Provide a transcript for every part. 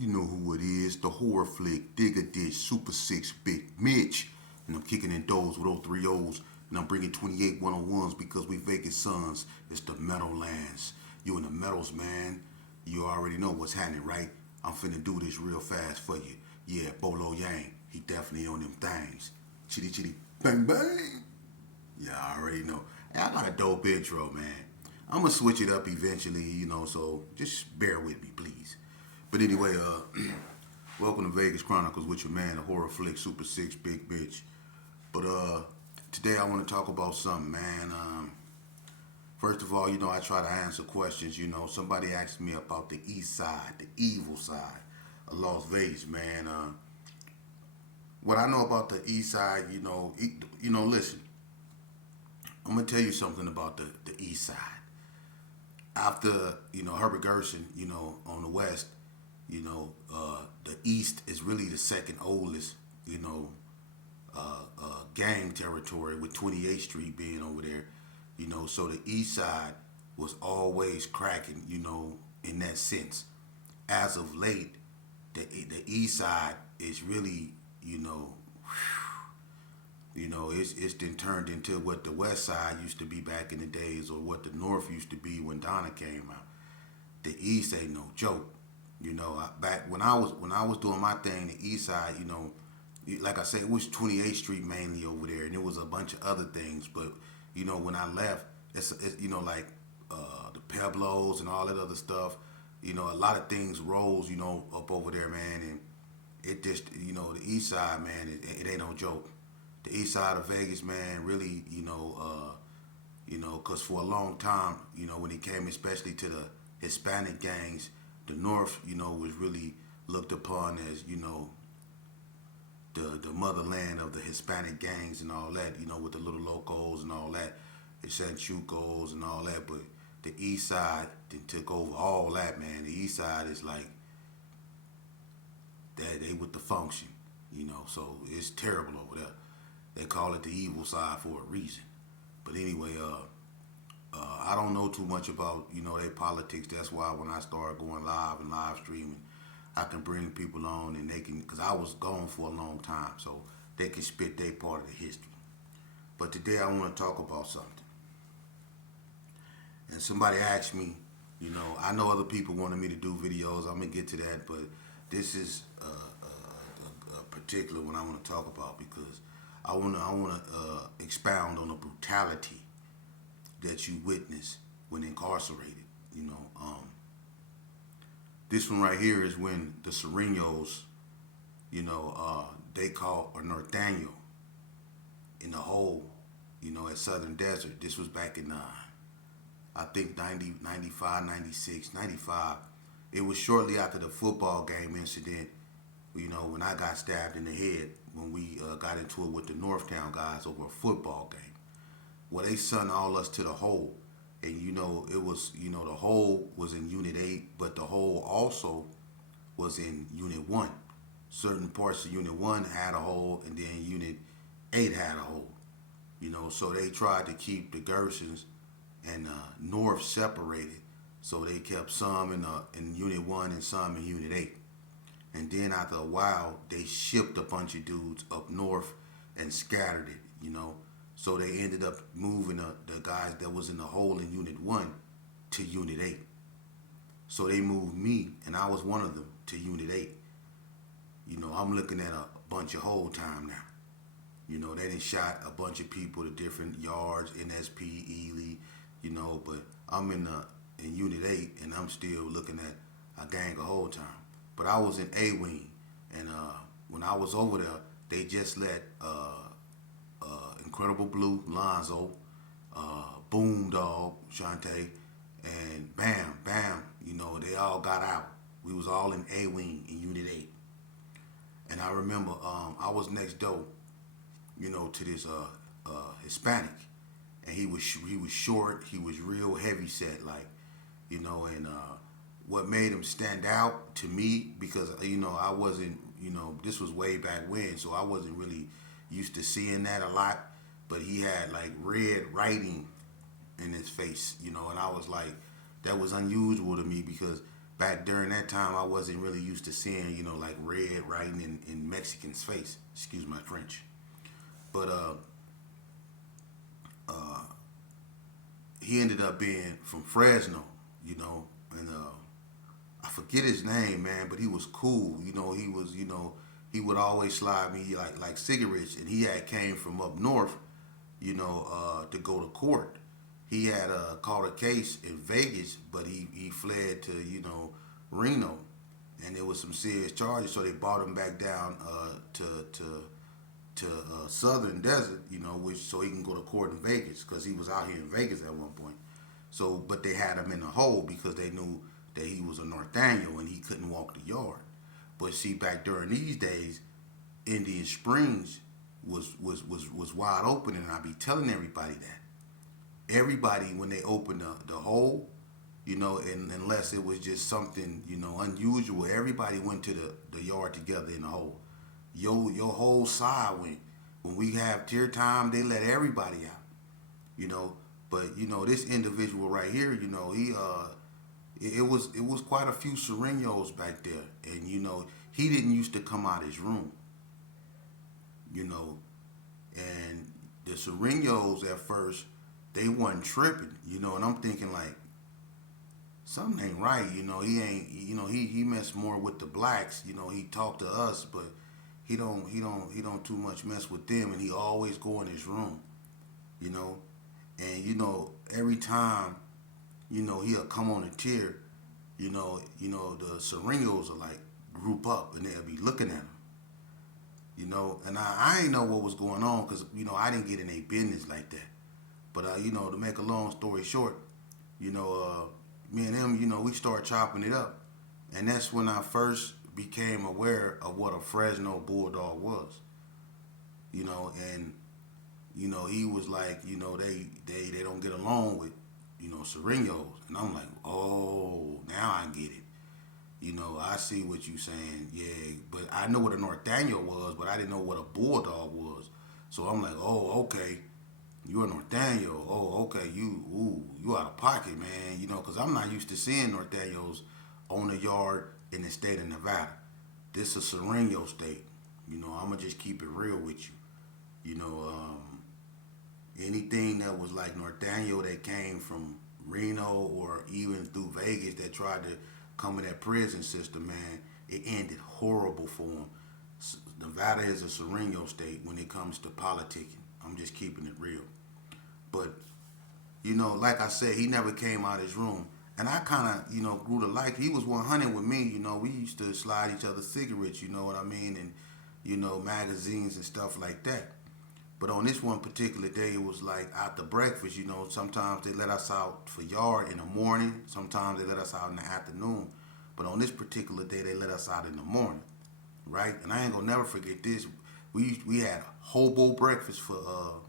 You know who it is, the horror flick, Digger Dish, Super 6, Big Mitch. And I'm kicking in doors with 03 O's. And I'm bringing 28 101s because we Vegas sons. It's the Meadowlands. You in the Meadows, man. You already know what's happening, right? I'm finna do this real fast for you. Yeah, Bolo Yang, he definitely on them things. Chitty chitty, bang bang. Yeah, I already know. Hey, I got a dope intro, man. I'm gonna switch it up eventually, so just bear with me, please. But anyway, welcome to Vegas Chronicles with your man, the horror flick, Super 6, Big Bitch. But today I want to talk about something, man. First of all, I try to answer questions. Somebody asked me about the east side, the evil side of Las Vegas, man. What I know about the east side, listen, I'm gonna tell you something about the east side. After Herbert Gerson, on the west, the east is really the second oldest, gang territory with 28th Street being over there. So the east side was always cracking, in that sense. As of late, the east side is really, it's then turned into what the west side used to be back in the days, or what the north used to be when Donna came out. The east ain't no joke. Back when I was doing my thing, the east side, like I said, it was 28th Street mainly over there, and it was a bunch of other things. But when I left, it's like the Pueblos and all that other stuff. A lot of things rose, up over there, man, and it just, the east side, man, it ain't no joke. The east side of Vegas, man, really, because for a long time, when it came especially to the Hispanic gangs, the North, was really looked upon as, the motherland of the Hispanic gangs and all that, with the little locos and all that, the Sanchucos and all that. But the east side then took over all that, man. The east side is like, they with the function, so it's terrible over there. They call it the evil side for a reason. But anyway, I don't know too much about their politics. That's why when I started going live and live streaming, I can bring people on and they can, because I was gone for a long time, so they can spit their part of the history. But today I want to talk about something. And somebody asked me, I know other people wanted me to do videos. I'm gonna get to that, but this is a particular one I want to talk about because I want to expound on the brutality that you witness when incarcerated. This one right here is when the Serenos, they caught a Nathaniel in the hole, at Southern Desert. This was back in, I think 90, 95, 96, 95. It was shortly after the football game incident, when I got stabbed in the head when we got into it with the Northtown guys over a football game. Well, they sent all us to the hole. And it was, the hole was in Unit 8, but the hole also was in Unit 1. Certain parts of Unit 1 had a hole, and then Unit 8 had a hole. So they tried to keep the Gersons and North separated. So they kept some in Unit 1 and some in Unit 8. And then after a while, they shipped a bunch of dudes up north and scattered it, So they ended up moving the guys that was in the hole in Unit 1 to Unit 8. So they moved me, and I was one of them, to Unit 8. I'm looking at a bunch of hold time now. They done shot a bunch of people to different yards, NSP, Ely, but I'm in Unit 8, and I'm still looking at a gang of hold time. But I was in A-Wing, and when I was over there, they just let Incredible Blue, Lonzo, Boom Dog, Shantae, and Bam, Bam, they all got out. We was all in A-Wing in Unit 8. And I remember I was next door, to this Hispanic. And he was short, he was real heavy set, like, and what made him stand out to me, because, I wasn't, this was way back when, so I wasn't really used to seeing that a lot. But he had like red writing in his face, and I was like, that was unusual to me because back during that time, I wasn't really used to seeing, like red writing in Mexicans' face. Excuse my French. But he ended up being from Fresno, and I forget his name, man, but he was cool. He would always slide me like cigarettes, and he had came from up north, to go to court. He had caught a case in Vegas, but he fled to Reno, and there was some serious charges, so they brought him back down to Southern Desert, which so he can go to court in Vegas because he was out here in Vegas at one point. So, but they had him in the hole because they knew that he was a Norteño and he couldn't walk the yard. But see, back during these days, Indian Springs was wide open, and I be telling everybody that. Everybody, when they opened the hole, and unless it was just something unusual, everybody went to the yard together in the hole. Your whole side went. When we have tier time, they let everybody out. But this individual right here, he it was quite a few Serenos back there, and he didn't used to come out his room. And the Serenos at first, they wasn't tripping, and I'm thinking like something ain't right, he ain't, he messed more with the blacks, he talked to us, but he don't too much mess with them, and he always go in his room, and every time, he'll come on a tier, the Serenos are like group up and they'll be looking at him. And I ain't know what was going on because, I didn't get in a business like that. But, to make a long story short, me and him, we started chopping it up. And that's when I first became aware of what a Fresno Bulldog was. And, he was like, they don't get along with, Serenos. And I'm like, oh, now I get it. I see what you saying, yeah, but I know what a Norteño was, but I didn't know what a Bulldog was. So I'm like, oh, okay, you're a Norteño. Oh, okay, you out of pocket, man, because I'm not used to seeing Norteños on the yard in the state of Nevada. This is a Sereno state. I'm going to just keep it real with you. Anything that was like Norteño that came from Reno or even through Vegas that tried to come in that prison system, man, it ended horrible for them. Nevada is a Sereno state when it comes to politicking. I'm just keeping it real. But, like I said, he never came out of his room. And I kind of, grew to like, he was 100 with me, we used to slide each other cigarettes, you know what I mean? And, magazines and stuff like that. But on this one particular day, it was like after breakfast, sometimes they let us out for yard in the morning. Sometimes they let us out in the afternoon. But on this particular day, they let us out in the morning, right? And I ain't gonna never forget this. We had hobo breakfast for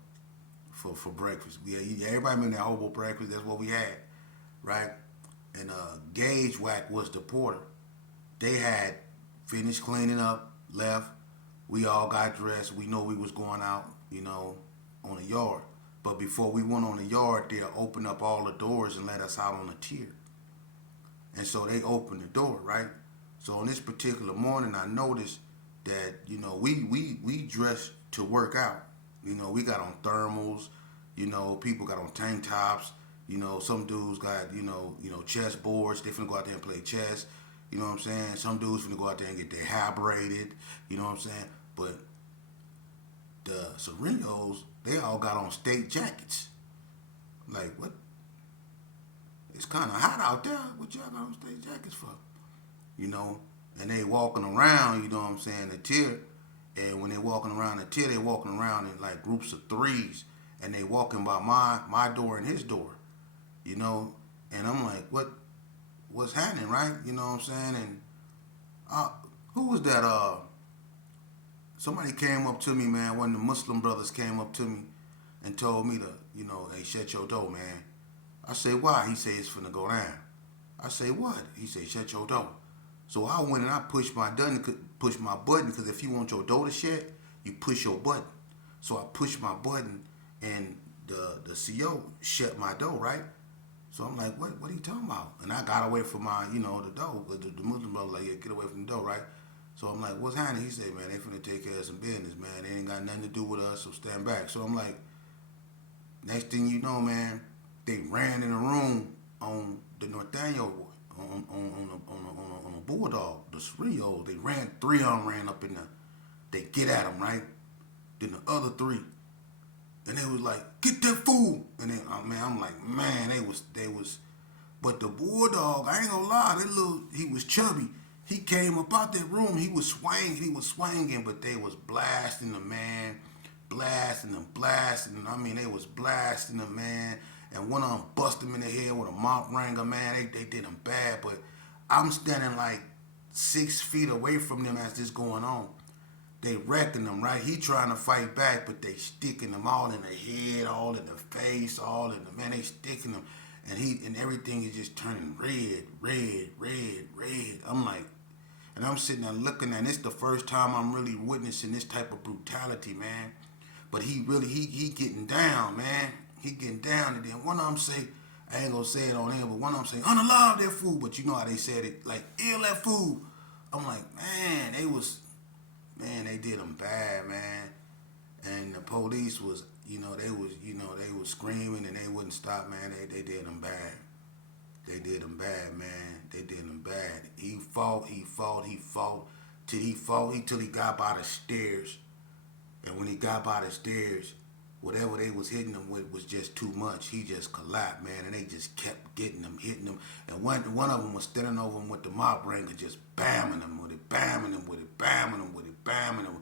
breakfast. Everybody remember that hobo breakfast? That's what we had, right? And Gage Whack was the porter. They had finished cleaning up, left. We all got dressed. We know we was going out, on the yard. But before we went on the yard, they'll open up all the doors and let us out on the tier. And so they opened the door, right? So on this particular morning, I noticed that, we dressed to work out. We got on thermals, people got on tank tops, some dudes got, chess boards. They finna go out there and play chess. You know what I'm saying? Some dudes finna go out there and get their hair braided. You know what I'm saying? But the Serenos, they all got on state jackets. Like, what? It's kind of hot out there. What y'all got on state jackets for? And they walking around, what I'm saying, the tier. And when they walking around the tier, they walking around in like groups of threes. And they walking by my door and his door. And I'm like, what's happening, right? You know what I'm saying? And who was that? Somebody came up to me, man. One of the Muslim brothers came up to me and told me to, hey, shut your door, man. I say, why? He say, it's finna go down. I say, what? He say, shut your door. So I went and I pushed my button, because if you want your door to shut, you push your button. So I pushed my button and the CO shut my door, right? So I'm like, what are you talking about? And I got away from my, the door. The Muslim brother was like, yeah, get away from the door, right? So I'm like, what's happening? He said, man, they finna take care of some business, man. They ain't got nothing to do with us, so stand back. So I'm like, next thing you know, man, they ran in the room on the Northaniel on a bulldog, the Cerrillos. They ran, three of them ran up in there. They get at him, right? Then the other three, and they was like, get that fool. And then, man, I'm like, man, they was. But the bulldog, I ain't gonna lie, he was chubby. He came up out that room, he was swinging, but they was blasting the man, blasting him. I mean, they was blasting the man, and one of them bust him in the head with a mop wrangler, man. They did him bad, but I'm standing like 6 feet away from them as this going on. They wrecking him, right? He trying to fight back, but they sticking him all in the head, all in the face, all in the, man, they sticking him. And everything is just turning red. I'm like, and I'm sitting there looking, and it's the first time I'm really witnessing this type of brutality, man. But he getting down, man. He getting down, and then one of them say, I ain't gonna say it on air, but one of them say, unalive that fool. But you know how they said it, like, ill that fool. I'm like, man, they did him bad, man. And the police was, they was screaming and they wouldn't stop, man. They did him bad. They did him bad, man. They did him bad. He fought till he got by the stairs. And when he got by the stairs, whatever they was hitting him with was just too much. He just collapsed, man, and they just kept getting him, hitting him. And one of them was standing over him with the mop wrangler, just bamming him with it, bamming him with it, bamming him with it, bamming him.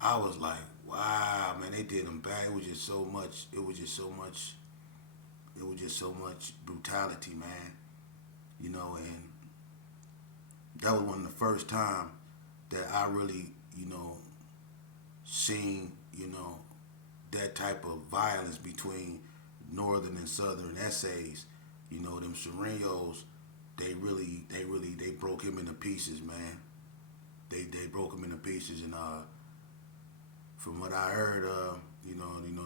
I was like, wow, man, they did him bad. It was just so much. It was just so much brutality, man. And that was one of the first time that I really, seen, that type of violence between northern and southern essays. Them Cerrillos, they broke him into pieces, man. They broke him into pieces, and from what I heard, to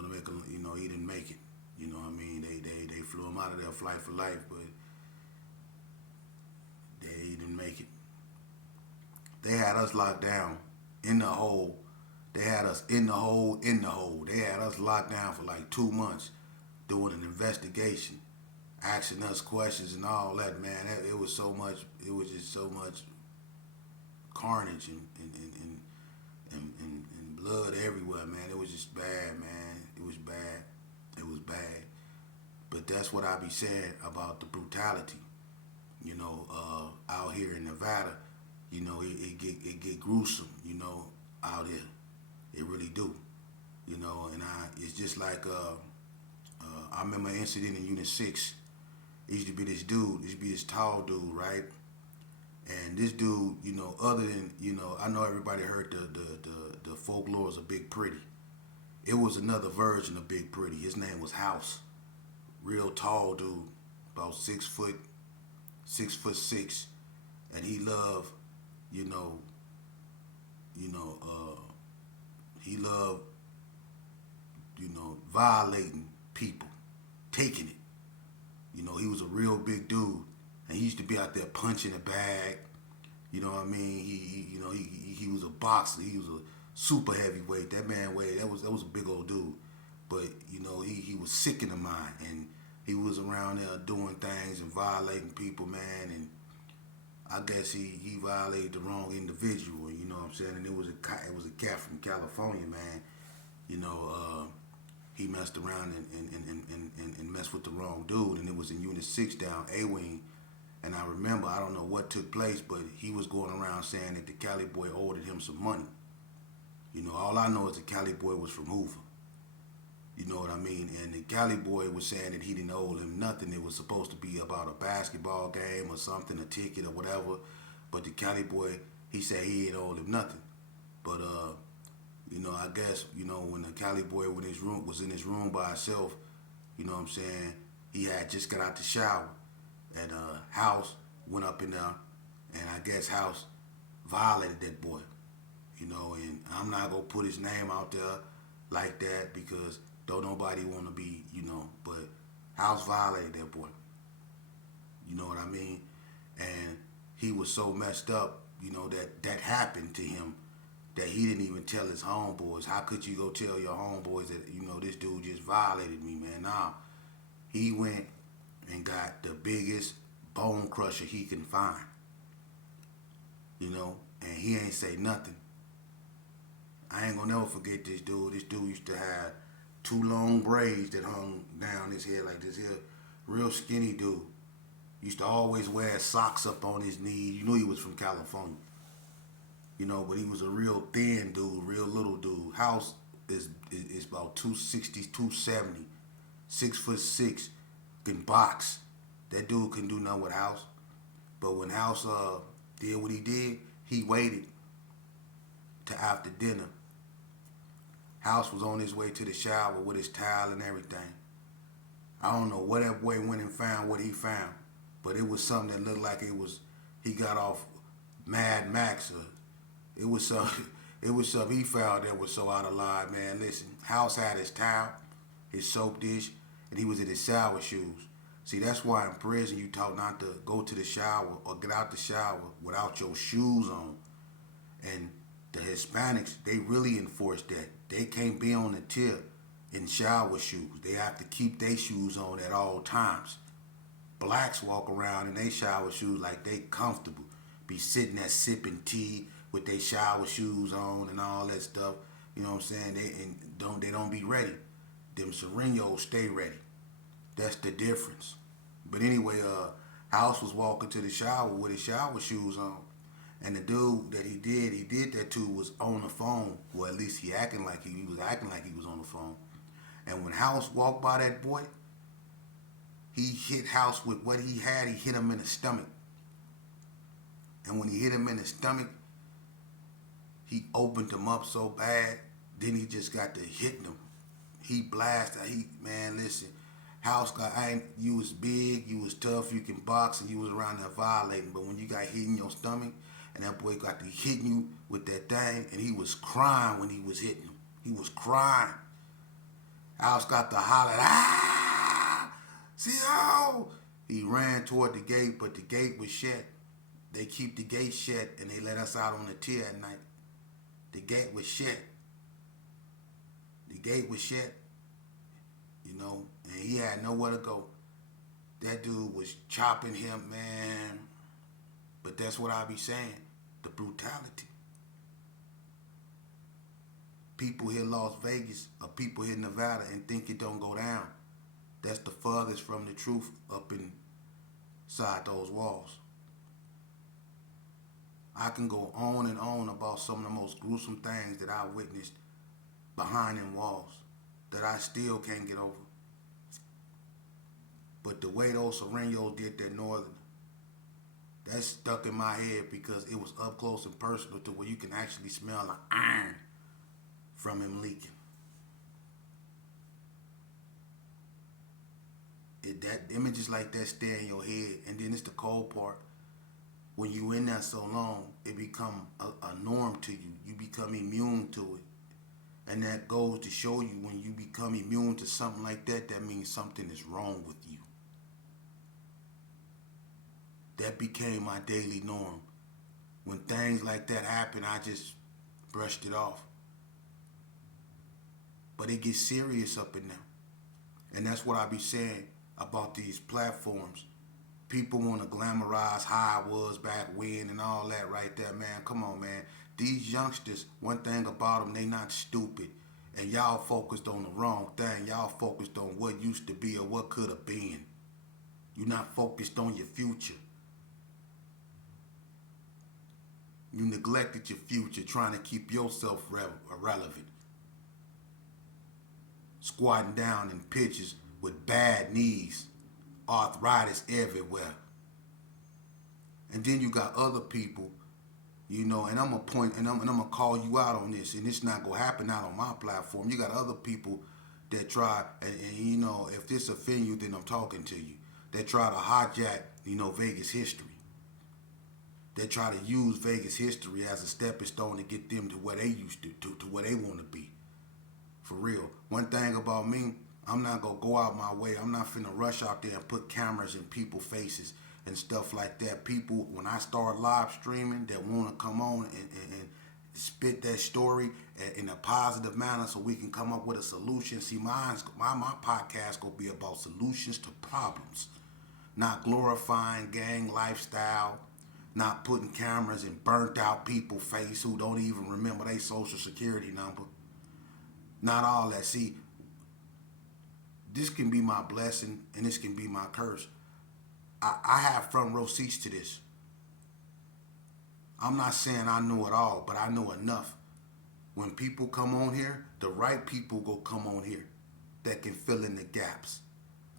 make him, he didn't make it. I mean, they flew him out of there, flight for life, but he didn't make it. They had us locked down in the hole. They had us in the hole. They had us locked down for like 2 months, doing an investigation, asking us questions and all that, man. It was so much. It was just so much carnage and blood everywhere, man. It was just bad, man. It was bad. It was bad. But that's what I be saying about the brutality. Out here in Nevada, it get gruesome, out here. It really do. And it's just like I remember an incident in Unit 6. It used to be this dude, this tall dude, right? And this dude, other than, I know everybody heard the folklores of Big Pretty. It was another version of Big Pretty. His name was House. Real tall dude, about 6'6", and he loved, he loved, violating people, taking it. He was a real big dude, and he used to be out there punching a bag. You know what I mean? He was a boxer. He was a super heavyweight. That man weighed. That was a big old dude. But he was sick in the mind, and he was around there doing things and violating people, man. And I guess he violated the wrong individual. You know what I'm saying? And it was a cat from California, man. He messed around and messed with the wrong dude, and it was in Unit 6 down A-Wing. And I remember, I don't know what took place, but he was going around saying that the Cali boy owed him some money. All I know is the Cali boy was from Hoover. You know what I mean? And the Cali boy was saying that he didn't owe him nothing. It was supposed to be about a basketball game or something, a ticket or whatever. But the Cali boy, he said he ain't owed him nothing. But I guess, when the Cali boy was in his room by himself, you know what I'm saying, he had just got out the shower. And House went up in there, and I guess House violated that boy. And I'm not gonna put his name out there like that because don't nobody wanna be, but House violated that boy. You know what I mean? And he was so messed up, you know, that happened to him that he didn't even tell his homeboys. How could you go tell your homeboys that, you know, this dude just violated me, man? Nah. He went and got the biggest bone crusher he can find, you know, and he ain't say nothing. I ain't gonna never forget this dude. This dude used to have two long braids that hung down his head like this here. Real skinny dude. Used to always wear socks up on his knees. You knew he was from California. You know, but he was a real thin dude, real little dude. House is about 260, 270, 6'6", can box. That dude couldn't do nothing with House. But when House did what he did, he waited to after dinner. House was on his way to the shower with his towel and everything. I don't know what that boy went and found what he found, but it was something that looked like he got off Mad Max. Or it was something he found that was so out of line, man. Listen, House had his towel, his soap dish, and he was in his shower shoes. See, that's why in prison you taught not to go to the shower or get out the shower without your shoes on. And the Hispanics, they really enforce that. They can't be on the tip in shower shoes. They have to keep their shoes on at all times. Blacks walk around in their shower shoes like they comfortable. Be sitting there sipping tea with their shower shoes on and all that stuff. You know what I'm saying? They don't be ready. Them Serenos stay ready. That's the difference. But anyway, House was walking to the shower with his shower shoes on. And the dude that he did that to was on the phone. Well, at least he was acting like he was on the phone. And when House walked by that boy, he hit House with what he had. He hit him in the stomach. And when he hit him in the stomach, he opened him up so bad. Then he just got to hitting him. He blasted. Man, listen. House you was big, you was tough, you can box, and you was around there violating. But when you got hit in your stomach, and that boy got to hitting you with that thing, and he was crying when he was hitting him. He was crying. House got to holler, ah! See how? He ran toward the gate, but the gate was shut. They keep the gate shut, and they let us out on the tier at night. The gate was shut. The gate was shut. You know, and he had nowhere to go. That dude was chopping him, man. But that's what I be saying. The brutality. People hit Las Vegas or people hit Nevada and think it don't go down. That's the furthest from the truth up inside those walls. I can go on and on about some of the most gruesome things that I witnessed behind them walls that I still can't get over. But the way those Serenos did that northern, that stuck in my head because it was up close and personal to where you can actually smell the iron from him leaking. That images like that stay in your head, and then it's the cold part. When you in there so long, it become a norm to you. You become immune to it. And that goes to show you when you become immune to something like that, that means something is wrong with you. That became my daily norm. When things like that happen, I just brushed it off. But it gets serious up in there. And that's what I be saying about these platforms. People want to glamorize how I was back when and all that right there, man. Come on, man. These youngsters, one thing about them, they not stupid. And y'all focused on the wrong thing. Y'all focused on what used to be or what could have been. You're not focused on your future. You neglected your future trying to keep yourself relevant. Squatting down in pictures with bad knees, arthritis everywhere. And then you got other people, you know, and I'm gonna call you out on this, and it's not gonna happen out on my platform. You got other people that try, and you know, if this offend you, then I'm talking to you. That try to hijack, you know, Vegas history. They try to use Vegas history as a stepping stone to get them to where they used to where they want to be. For real. One thing about me, I'm not going to go out my way. I'm not finna rush out there and put cameras in people's faces and stuff like that. People, when I start live streaming, that want to come on and spit that story in a positive manner so we can come up with a solution. See, my podcast gonna be about solutions to problems, not glorifying gang lifestyle, not putting cameras in burnt out people face who don't even remember their social security number. Not all that. See, this can be my blessing and this can be my curse. I have front row seats to this. I'm not saying I know it all, but I know enough. When people come on here, the right people go come on here that can fill in the gaps.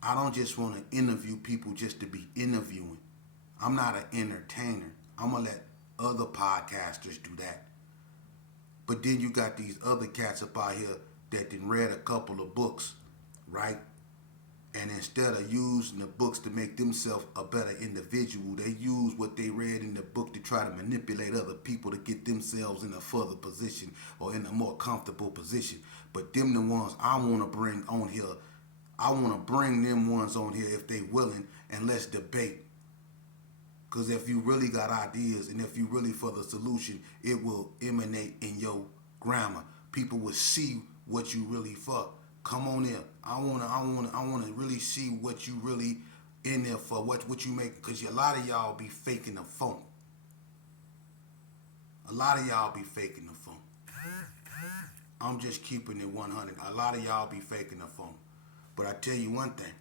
I don't just want to interview people just to be interviewing. I'm not an entertainer. I'm going to let other podcasters do that. But then you got these other cats up out here that done read a couple of books, right? And instead of using the books to make themselves a better individual, they use what they read in the book to try to manipulate other people to get themselves in a further position or in a more comfortable position. But them the ones I want to bring on here. I want to bring them ones on here if they willing, and let's debate. Because if you really got ideas and if you really for the solution, it will emanate in your grammar. People will see what you really for. Come on in. I wanna really see what you really in there for. What you make, because a lot of y'all be faking the phone. A lot of y'all be faking the phone. I'm just keeping it 100. A lot of y'all be faking the phone. But I tell you one thing.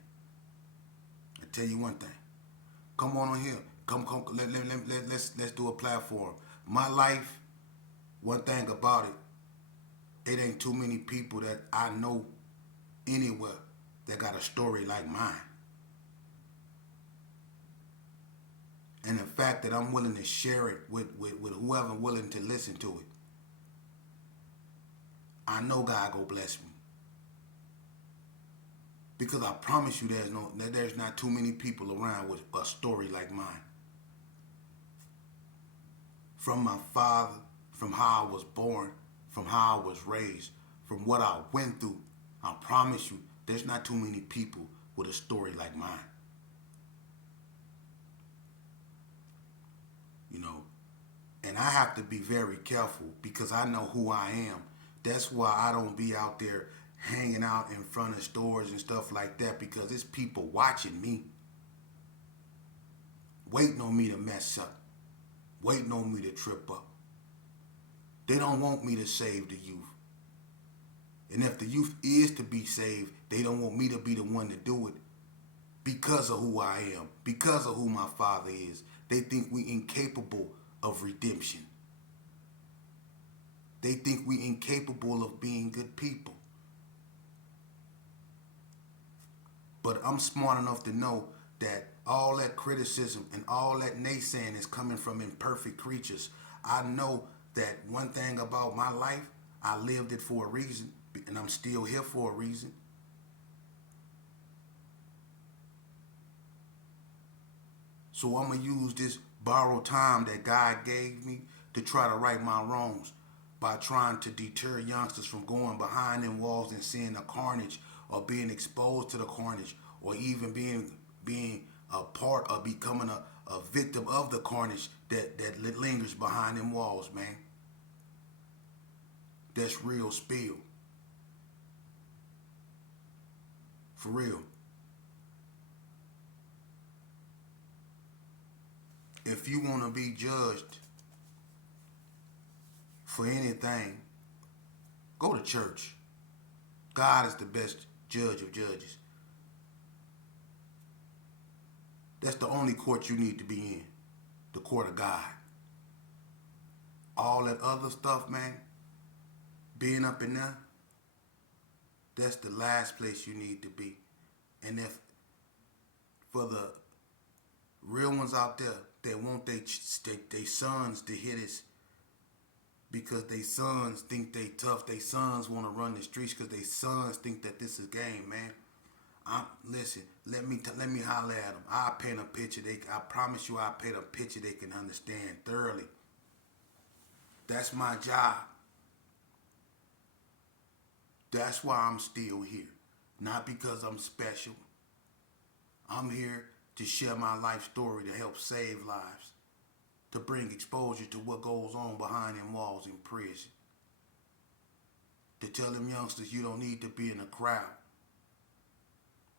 Come on here. Let's do a platform. My life, one thing about it, it ain't too many people that I know anywhere that got a story like mine. And the fact that I'm willing to share it with whoever willing to listen to it, I know God go bless me. Because I promise you there's not too many people around with a story like mine. From my father, from how I was born, from how I was raised, from what I went through, I promise you, there's not too many people with a story like mine. You know, and I have to be very careful because I know who I am. That's why I don't be out there hanging out in front of stores and stuff like that, because it's people watching me, waiting on me to mess up, waiting on me to trip up. They don't want me to save the youth. And if the youth is to be saved, they don't want me to be the one to do it because of who I am, because of who my father is. They think we incapable of redemption. They think we incapable of being good people. But I'm smart enough to know that all that criticism and all that naysaying is coming from imperfect creatures. I know that one thing about my life, I lived it for a reason, and I'm still here for a reason. So I'm going to use this borrowed time that God gave me to try to right my wrongs by trying to deter youngsters from going behind them walls and seeing the carnage or being exposed to the carnage or even being a part of becoming a victim of the carnage that lingers behind them walls, man. That's real spill. For real. If you want to be judged for anything, go to church. God is the best judge of judges. That's the only court you need to be in. The court of God. All that other stuff, man, being up in there, that's the last place you need to be. And if for the real ones out there that want they sons to hear this, because they sons think they tough, they sons want to run the streets because they sons think that this is game, man. Listen, let me holler at them. I paint a picture. I promise you, I paint a picture they can understand thoroughly. That's my job. That's why I'm still here. Not because I'm special. I'm here to share my life story to help save lives, to bring exposure to what goes on behind them walls in prison, to tell them youngsters you don't need to be in a crowd.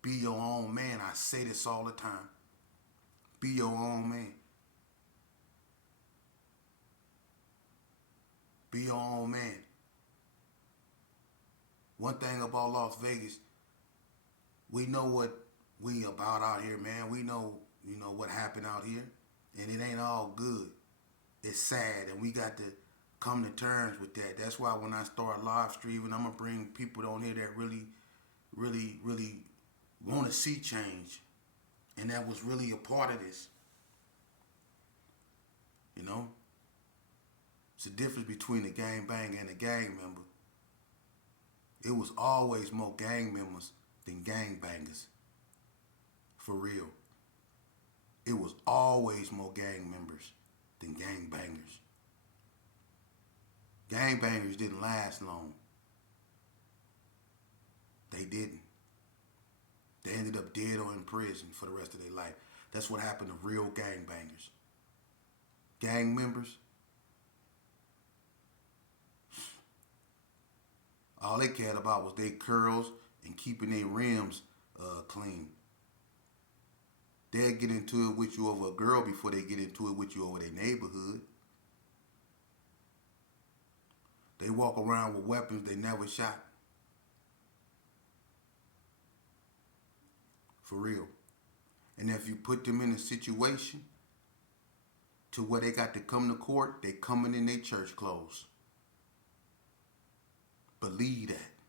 Be your own man. I say this all the time. Be your own man. Be your own man. One thing about Las Vegas, we know what we about out here, man. We know, what happened out here. And it ain't all good. It's sad, and we got to come to terms with that. That's why when I start live streaming, I'm going to bring people on here that really, really, really want to see change. And that was really a part of this. You know? It's the difference between a gang banger and a gang member. It was always more gang members than gang bangers. For real. It was always more gang members than gang bangers. Gang bangers didn't last long. They didn't. They ended up dead or in prison for the rest of their life. That's what happened to real gang bangers. Gang members, all they cared about was their curls and keeping their rims clean. They'll get into it with you over a girl before they get into it with you over their neighborhood. They walk around with weapons they never shot. For real. And if you put them in a situation to where they got to come to court, they coming in their church clothes. Believe that.